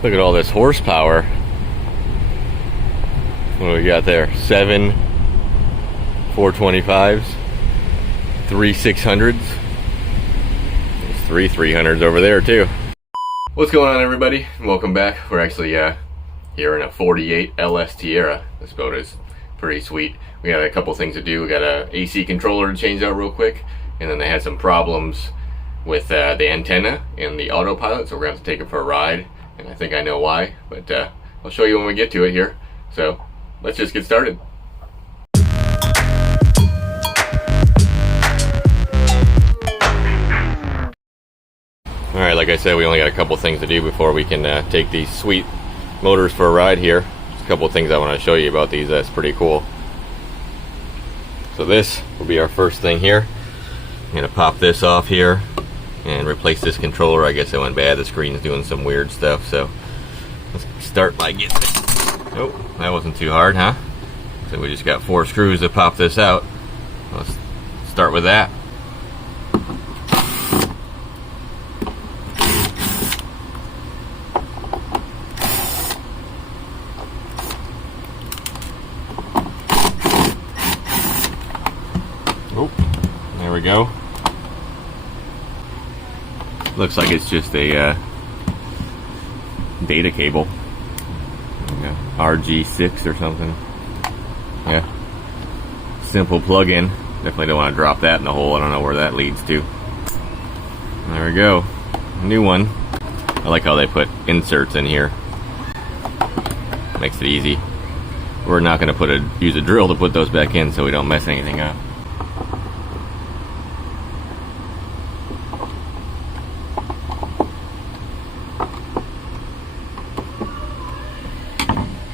Look at all this horsepower. What do we got there? 7 425s, 3 600s. There's 3 300s over there too. What's going on, everybody? Welcome back. We're actually here in a 48 LS Tiara. This boat is pretty sweet. We got a couple things to do. We got a AC controller to change out real quick, and then they had some problems with the antenna and the autopilot, so we're gonna have to take it for a ride, and I think I know why, but I'll show you when we get to it here. So let's just get started. Alright, like I said, we only got a couple things to do before we can take these sweet motors for a ride here. There's a couple things I want to show you about these that's pretty cool. So this will be our first thing here. I'm going to pop this off here and replace this controller. I guess it went bad. The screen's doing some weird stuff, so let's start by getting it. Oh, that wasn't too hard, huh? So we just got 4 screws to pop this out. Let's start with that. Oh, there we go. Looks like it's just a data cable. RG6 or something. Yeah. Simple plug-in. Definitely don't want to drop that in the hole. I don't know where that leads to. There we go. New one. I like how they put inserts in here. Makes it easy. We're not going to use a drill to put those back in so we don't mess anything up.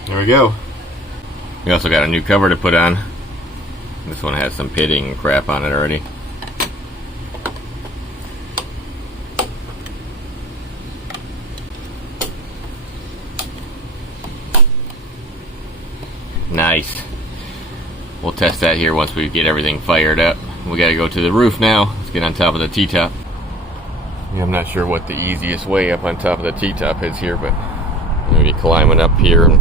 There we go. We also got a new cover to put on. This one has some pitting and crap on it already. Nice. We'll test that here once we get everything fired up. We gotta go to the roof now. Let's get on top of the T-top. Yeah, I'm not sure what the easiest way up on top of the T-top is here, but I'm gonna be climbing up here and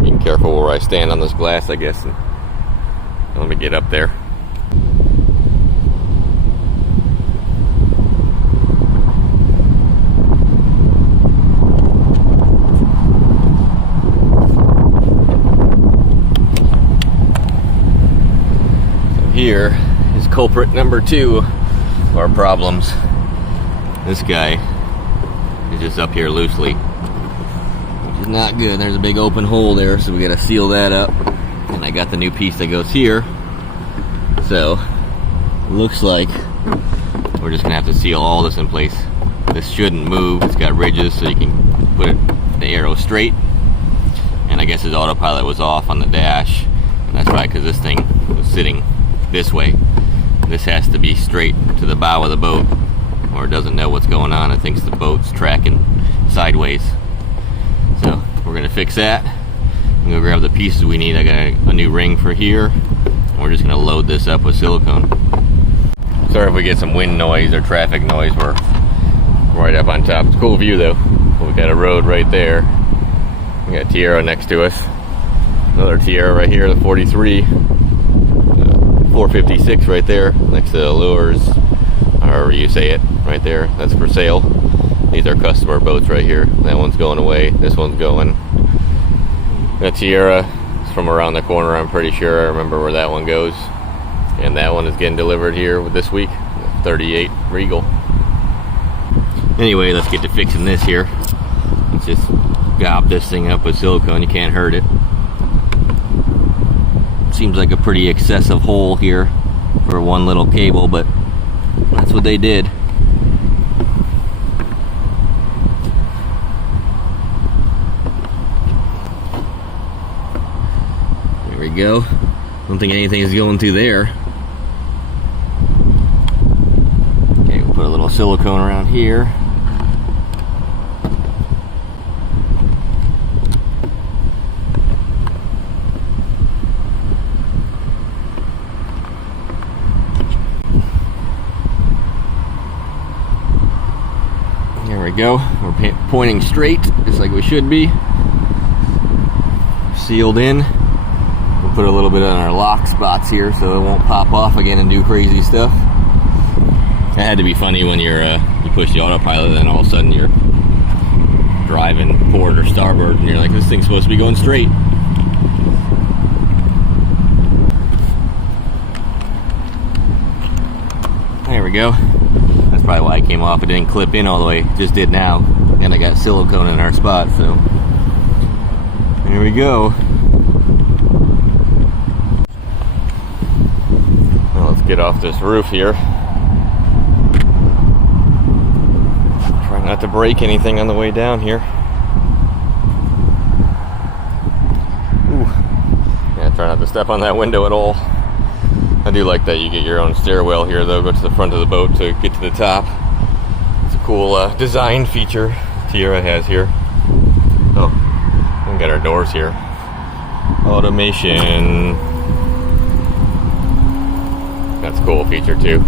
being careful where I stand on this glass, I guess. And let me get up there. So here is culprit number 2 of our problems. This guy is just up here loosely. Not good. There's a big open hole there, so we gotta seal that up. And I got the new piece that goes here, so looks like we're just gonna have to seal all this in place. This shouldn't move. It's got ridges, so you can put the arrow straight. And I guess his autopilot was off on the dash, and that's probably because this thing was sitting this way. This has to be straight to the bow of the boat, or it doesn't know what's going on. It thinks the boat's tracking sideways. So we're gonna fix that. I'm gonna grab the pieces we need. I got a new ring for here. We're just gonna load this up with silicone. Sorry if we get some wind noise or traffic noise. We're right up on top. It's a cool view though. We got a road right there. We got Tiara next to us. Another Tiara right here, the 43. 456 right there next to the lures, however you say it, right there. That's for sale. These are customer boats right here. That one's going away. This one's going. The Tiara is from around the corner, I'm pretty sure. I remember where that one goes. And that one is getting delivered here this week. 38 Regal. Anyway, let's get to fixing this here. Let's just gob this thing up with silicone. You can't hurt it. Seems like a pretty excessive hole here for one little cable, but that's what they did. There we go. Don't think anything is going through there. Okay, we'll put a little silicone around here. There we go. We're pointing straight, just like we should be. Sealed in. We'll put a little bit on our lock spots here so it won't pop off again and do crazy stuff. That had to be funny when you push the autopilot and then all of a sudden you're driving port or starboard and you're like, this thing's supposed to be going straight. There we go. That's probably why it came off. It didn't clip in all the way. It just did now. And I got silicone in our spot, so there we go. Well, let's get off this roof here. Try not to break anything on the way down here. Ooh. Yeah, try not to step on that window at all. I do like that you get your own stairwell here, though. Go to the front of the boat to get to the top. It's a cool design feature Tiara has here. Oh, we got our doors here. Automation. That's a cool feature too.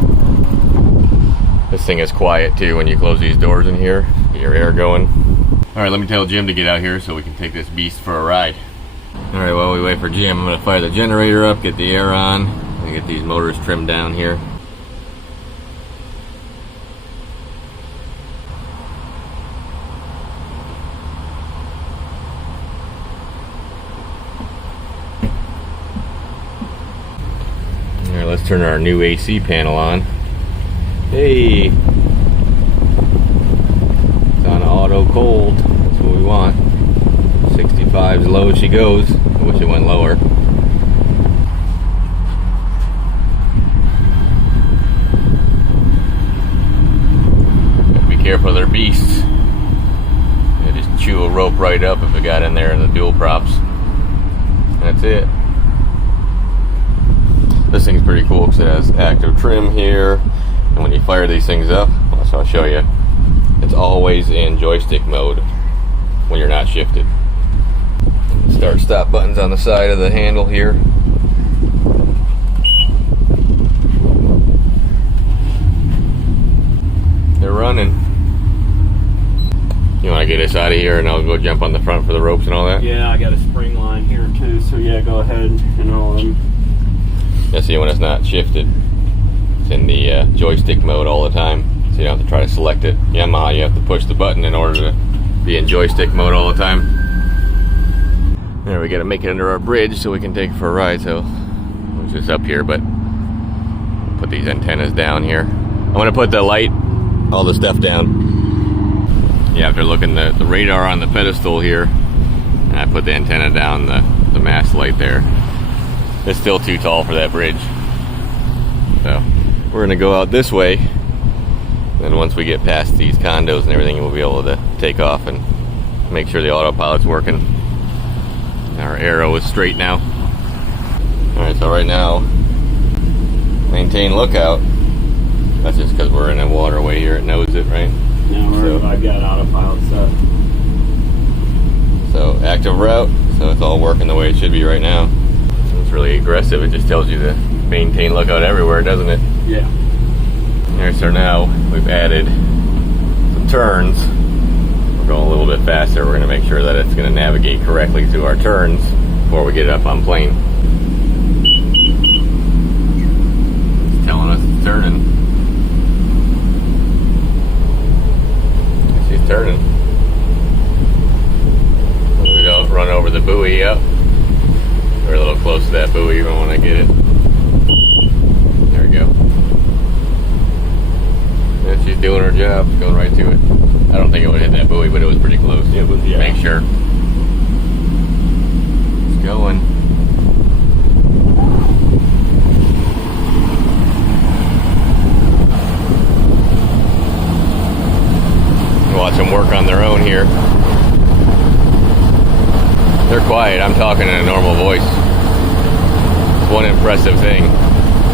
This thing is quiet too when you close these doors in here. Get your air going. Alright, let me tell Jim to get out here so we can take this beast for a ride. Alright, while we wait for Jim, I'm going to fire the generator up, get the air on, and get these motors trimmed down here. Alright, let's turn our new AC panel on. Hey! It's on auto cold. That's what we want. 65 as low as she goes. I wish it went lower. Gotta be careful, they're beasts. They just chew a rope right up if it got in there in the dual props. That's it. This thing's pretty cool because it has active trim here, and when you fire these things up, so I'll show you, it's always in joystick mode when you're not shifted. Start stop buttons on the side of the handle here. They're running. You want to get us out of here and I'll go jump on the front for the ropes and all that? Yeah, I got a spring line here too, so yeah, go ahead and I'll Yeah, see, when it's not shifted, it's in the joystick mode all the time, so you don't have to try to select it. Yamaha, you have to push the button in order to be in joystick mode all the time. There, we gotta make it under our bridge so we can take it for a ride, so it's just up here, but put these antennas down here. I'm gonna put the light, all the stuff down. Yeah, after looking the radar on the pedestal here, and I put the antenna down, the mast light there. It's still too tall for that bridge. So we're gonna go out this way. Then once we get past these condos and everything, we'll be able to take off and make sure the autopilot's working. Our arrow is straight now. Alright, so right now, maintain lookout. That's just because we're in a waterway here, it knows it, right? No, I've got autopilot stuff. So active route, so it's all working the way it should be right now. It's really aggressive, it just tells you to maintain lookout everywhere, doesn't it? Yeah. Alright, so now we've added some turns. We're going a little bit faster. We're going to make sure that it's going to navigate correctly through our turns before we get it up on plane. It's telling us it's turning. She's turning. We don't run over the buoy up. We're a little close to that buoy, we don't want to get it. There we go. And she's doing her job, going right to it. I don't think it would hit that buoy, but it was pretty close. It was, yeah. Make sure. It's going. Watch them work on their own here. They're quiet. I'm talking in a normal voice. It's one impressive thing.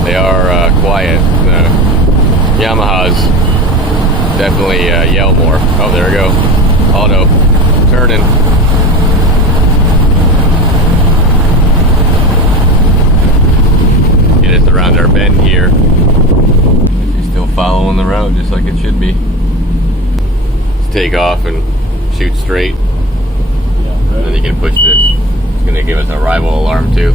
They are quiet. Yamahas definitely yell more. Oh, there we go. Auto. Turning. Get us around our bend here. She's still following the route just like it should be. Let's take off and shoot straight. Yeah, And then you can push this. It's going to give us a rival alarm too.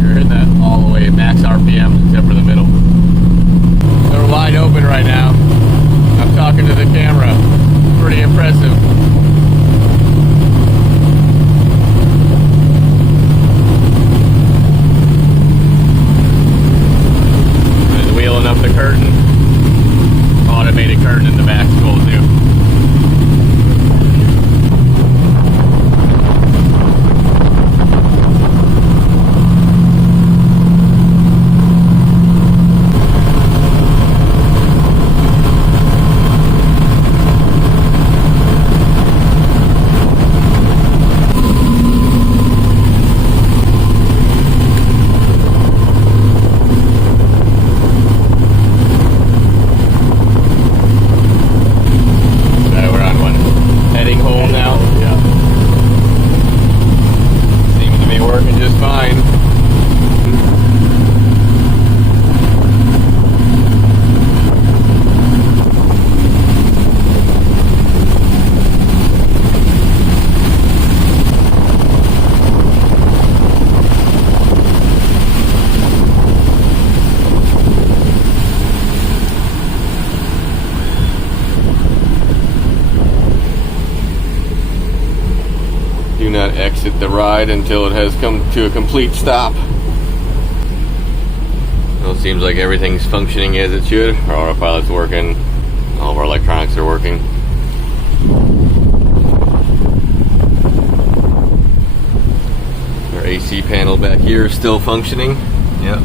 You're hitting that all the way at max RPM except for the middle. They're wide open right now. I'm talking to the camera. Pretty impressive. Just wheeling up the curtain. Automated curtain in the back is cool too. Do not exit the ride until it has come to a complete stop. Well, it seems like everything's functioning as it should. Our autopilot's working. All of our electronics are working. Our AC panel back here is still functioning. Yep.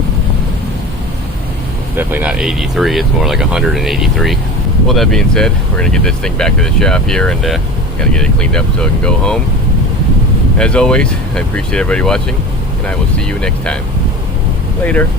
It's definitely not 83. It's more like 183. Well, that being said, we're going to get this thing back to the shop here and got to get it cleaned up so it can go home. As always, I appreciate everybody watching, and I will see you next time. Later.